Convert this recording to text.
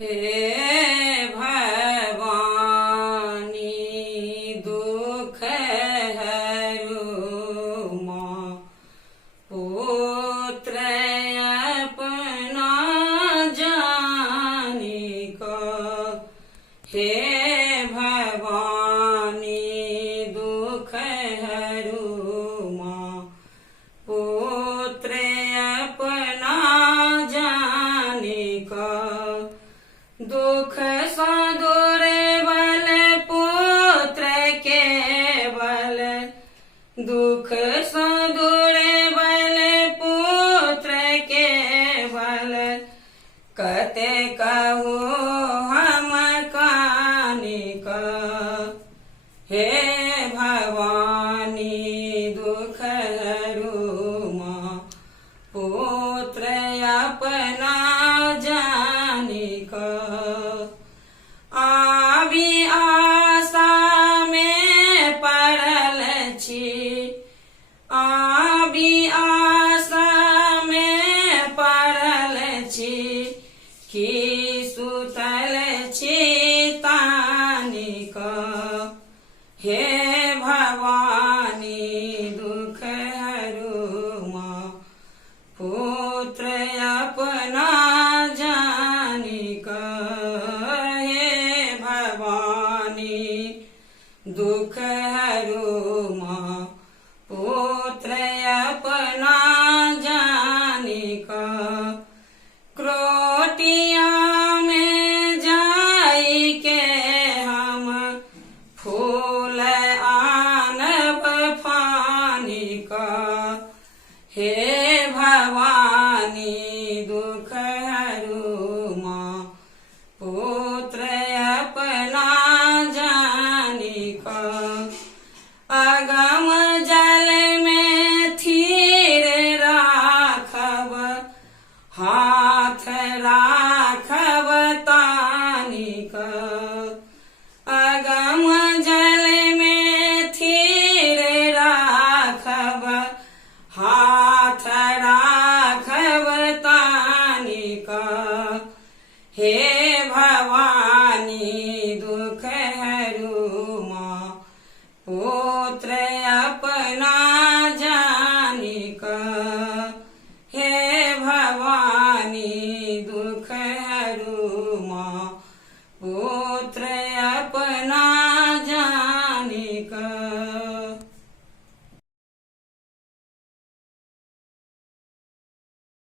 हे भवानी दुख हरू माँ पुत्र अपना जानी को। हे भवानी दुख हरू माँ पुत्र अपना जानी को। दुख दूर बल पुत्र केवल दुख दूर बल पुत्र केवल कते कहू हम कानिक। हे भवानी दुख हरू माँ पुत्र अपना जानिक। आबी आशा में पड़ल छी आबी आशा में पड़ल छी कि सुतल छी तानिक। हे भवानी दुख हरू माँ पुत्र अपना जानिक। हे भवानी दुख हरू माँ पुत्र अपना जानिक। क्रोटिया में जाई के हम फूल आनब फानिक। हे भवानी दुख हरू माँ